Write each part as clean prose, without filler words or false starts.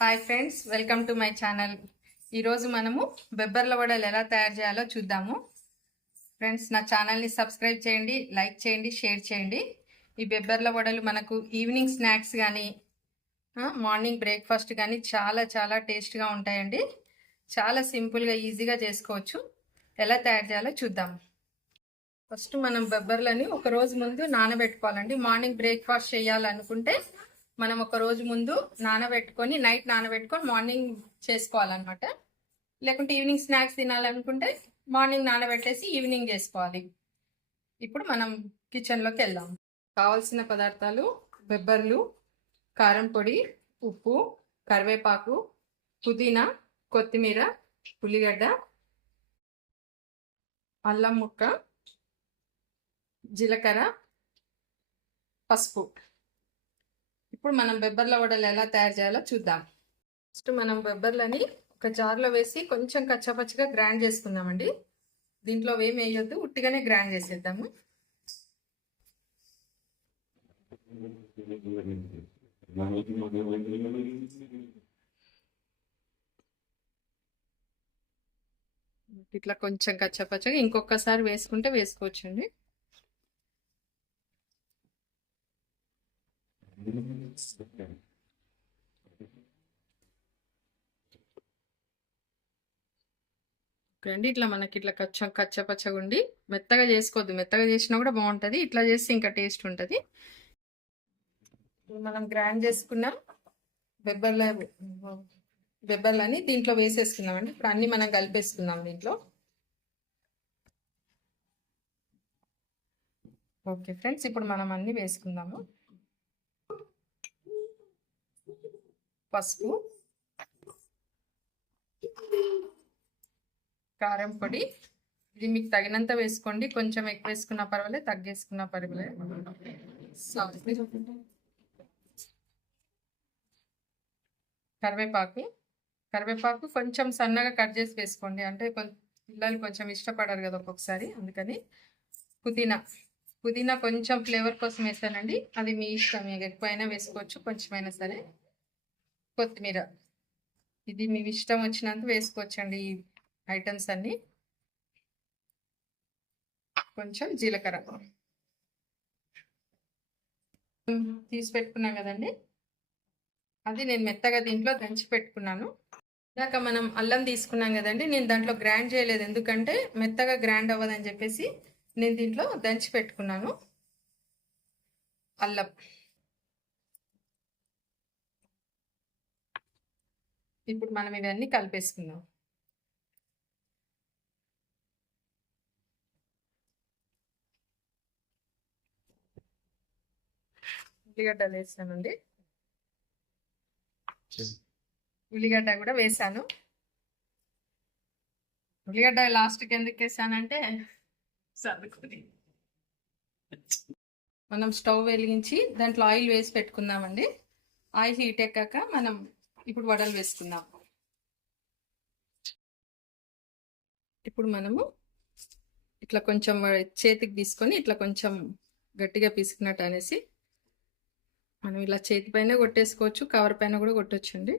Hi friends, welcome to my channel. ఈరోజు మనము బెబ్బర్ల వడలు ఎలా తయారు చేయాలో చూద్దాము. ఫ్రెండ్స్, నా ఛానల్ని సబ్స్క్రైబ్ చేయండి, లైక్ చేయండి, షేర్ చేయండి. ఈ బెబ్బర్ల వడలు మనకు ఈవినింగ్ స్నాక్స్ కానీ మార్నింగ్ బ్రేక్ఫాస్ట్ కానీ చాలా చాలా టేస్ట్గా ఉంటాయండి. చాలా సింపుల్గా ఈజీగా చేసుకోవచ్చు. ఎలా తయారు చేయాలో చూద్దాం. ఫస్ట్ మనం బెబ్బర్లని ఒక రోజు ముందు నానబెట్టుకోవాలండి. మార్నింగ్ బ్రేక్ఫాస్ట్ చేయాలనుకుంటే మనం ఒక రోజు ముందు నానబెట్టుకొని నైట్ నానబెట్టుకొని మార్నింగ్ చేసుకోవాలన్నమాట. లేకుంటే ఈవినింగ్ స్నాక్స్ తినాలనుకుంటే మార్నింగ్ నానబెట్టేసి ఈవినింగ్ చేసుకోవాలి. ఇప్పుడు మనం కిచెన్లోకి వెళ్దాం. కావాల్సిన పదార్థాలు: బెబ్బర్లు, కారం పొడి, ఉప్పు, కరివేపాకు, పుదీనా, కొత్తిమీర, ఉల్లిగడ్డ, అల్లం ముక్క, జీలకర్ర, పసుపు. ఇప్పుడు మనం బెబ్బర్ల వడలు ఎలా తయారు చేయాలో చూద్దాం. ఫస్ట్ మనం బెబ్బర్లని ఒక జార్లో వేసి కొంచెం కచ్చాపచ్చిగా గ్రైండ్ చేసుకుందామండి. దీంట్లో ఏమి వేయొద్దు, ఉట్టిగానే గ్రైండ్ చేసేద్దాము. ఇట్లా కొంచెం కచ్చాపచ్చగా ఇంకొకసారి వేసుకుంటే వేసుకోవచ్చండి. అండి ఇట్లా మనకి ఇట్లా కచ్చపచ్చగా ఉండి మెత్తగా చేసుకోవద్దు. మెత్తగా చేసినా కూడా బాగుంటుంది, ఇట్లా చేస్తే ఇంకా టేస్ట్ ఉంటుంది. మనం గ్రైండ్ చేసుకున్న బెబ్బర్లని దీంట్లో వేసేసుకున్నామండి. ఇప్పుడు అన్ని మనం కలిపేసుకుందాం దీంట్లో. ఓకే ఫ్రెండ్స్, ఇప్పుడు మనం అన్ని వేసుకుందాము. పసుపు, కారం పొడి, ఇది మీకు తగినంత వేసుకోండి. కొంచెం ఎక్కువ వేసుకున్నా పర్వాలేదు, తగ్గేసుకున్నా పర్వాలేదు. కరివేపాకు కొంచెం సన్నగా కట్ చేసి వేసుకోండి, అంటే పిల్లలు కొంచెం ఇష్టపడరు కదా ఒక్కొక్కసారి, అందుకని. పుదీనా కొంచెం ఫ్లేవర్ కోసం వేసానండి, అది మీ ఇష్టం, మీకు ఎక్కువైనా వేసుకోవచ్చు, కొంచెమైనా సరే. కొత్తిమీర, ఇది మీ ఇష్టం వచ్చినంత వేసుకోవచ్చండి ఈ ఐటమ్స్ అన్ని. కొంచెం జీలకర్ర తీసి పెట్టుకున్నాం కదండి, అది నేను మెత్తగా దీంట్లో దంచి పెట్టుకున్నాను. ఇందాక మనం అల్లం తీసుకున్నాం కదండి, నేను దాంట్లో గ్రైండ్ చేయలేదు, ఎందుకంటే మెత్తగా గ్రైండ్ అవ్వదని చెప్పేసి నేను దీంట్లో దంచి పెట్టుకున్నాను అల్లం. ఇప్పుడు మనం ఇవన్నీ కలిపేసుకుందాం. ఉల్లిగడ్డలు వేసానండి, ఉల్లిగడ్డ కూడా వేసాను. ఉల్లిగడ్డ లాస్ట్కి ఎందుకు వేసానంటే సర్దుకొని. మనం స్టవ్ వెలిగించి దాంట్లో ఆయిల్ వేసి పెట్టుకుందామండి. ఆయిల్ హీట్ ఎక్కాక మనం ఇప్పుడు వడలు వేసుకుందాం. ఇప్పుడు మనము ఇట్లా కొంచెం చేతికి తీసుకొని ఇట్లా కొంచెం గట్టిగా పిసుకున్నట్టు అనేసి మనం ఇలా చేతి పైన కొట్టేసుకోవచ్చు, కవర్ పైన కూడా కొట్టొచ్చండి.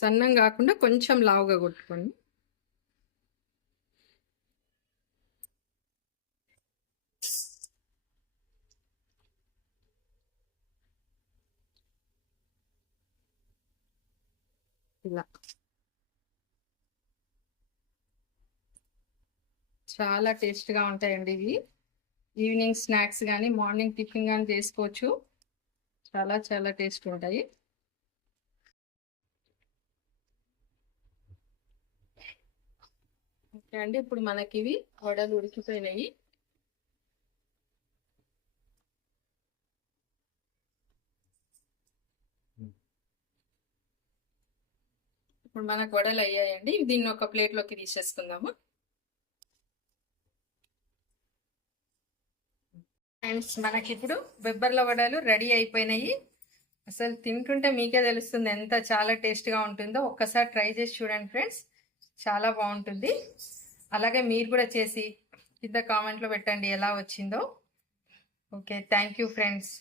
సన్నం కాకుండా కొంచెం లావుగా కొట్టుకోండి. ఇలా చాలా టేస్ట్గా ఉంటాయండి ఇవి. ఈవినింగ్ స్నాక్స్ కానీ మార్నింగ్ టిఫిన్ కానీ చేసుకోవచ్చు, చాలా చాలా టేస్ట్ ఉంటాయి. ఓకే అండి, ఇప్పుడు మనకి ఇవి వడలు ఉడికిపోయినాయి. ఇప్పుడు మనకు వడలు అయ్యాయండి, దీన్ని ఒక ప్లేట్లోకి తీసేసుకుందాము. ఫ్రెండ్స్, మనకి ఇప్పుడు బెబ్బర్ల వడలు రెడీ అయిపోయినాయి. అసలు తింటుంటే మీకే తెలుస్తుంది ఎంత చాలా టేస్ట్గా ఉంటుందో. ఒక్కసారి ట్రై చేసి చూడండి ఫ్రెండ్స్, చాలా బాగుంటుంది. అలాగే మీరు కూడా చేసి కింద కామెంట్లో పెట్టండి ఎలా వచ్చిందో. Okay, thank you friends.